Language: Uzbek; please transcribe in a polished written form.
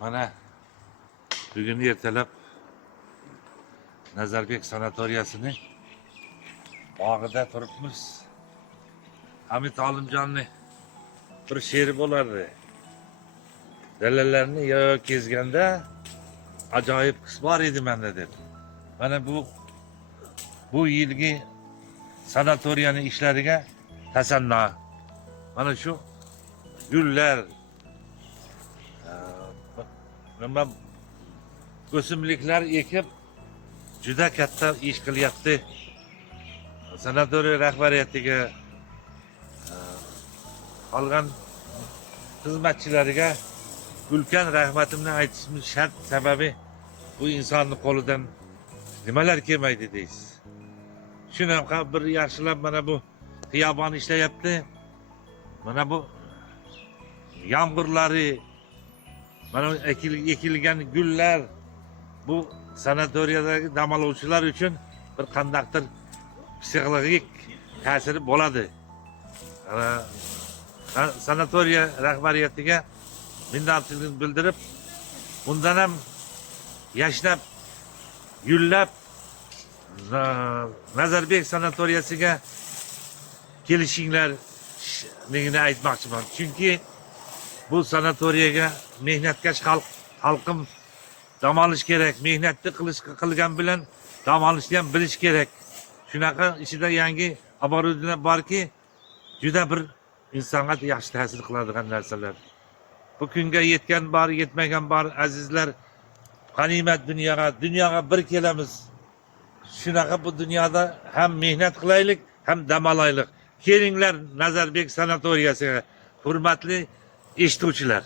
Mana bugun ertalab Nazarbek sanatoriyasining bog'ida turibmiz. Hamid Olimjonning bir she'ri bo'lardi. Dalalarni yayov kezganda ajoyib his bor edi menda deb. Mana bu yilgi sanatoriyaning ishlariga tasanno. Mana shu gullar, nima o'simliklar ekib juda katta ish qilyapti. Sanatoriya rahbariyatiga, qolgan xizmatchilariga ulkan rahmatimni aytishim shart. Sababi bu insonning qo'lidan nimalar kelmaydi deysiz. Shunaqa bir yaxshilab mana bu xiyobon ishlayapti. Mana bu yomg'irlari, mana ekilgan gullar bu sanatoriyadagi dam oluvchilar uchun bir qandaqdir psixologik ta'siri bo'ladi. Sanatoriya rahbariyatiga minnatdorchilik bildirib, bundan ham yashnab, gullab Nazarbek sanatoriyasiga kelishinglarligini aytmoqchiman. Chunki bu sanatoriyaga mehnatkash xalqim dam olish kerak. Mehnatni qilgan bilan dam olishni ham bilish kerak. Shunaqa ichida yangi oborudlar borki, juda bir insonga yaxshi ta'sir qiladigan narsalar. Bu kunga yetgan bor, yetmagan bor azizlar. G'animat dunyoga bir kelamiz. Shunaqa bu dunyoda ham mehnat qilaylik, ham dam olaylik. Kelinglar Nazarbek sanatoriyasiga, hurmatli eshituvchilar.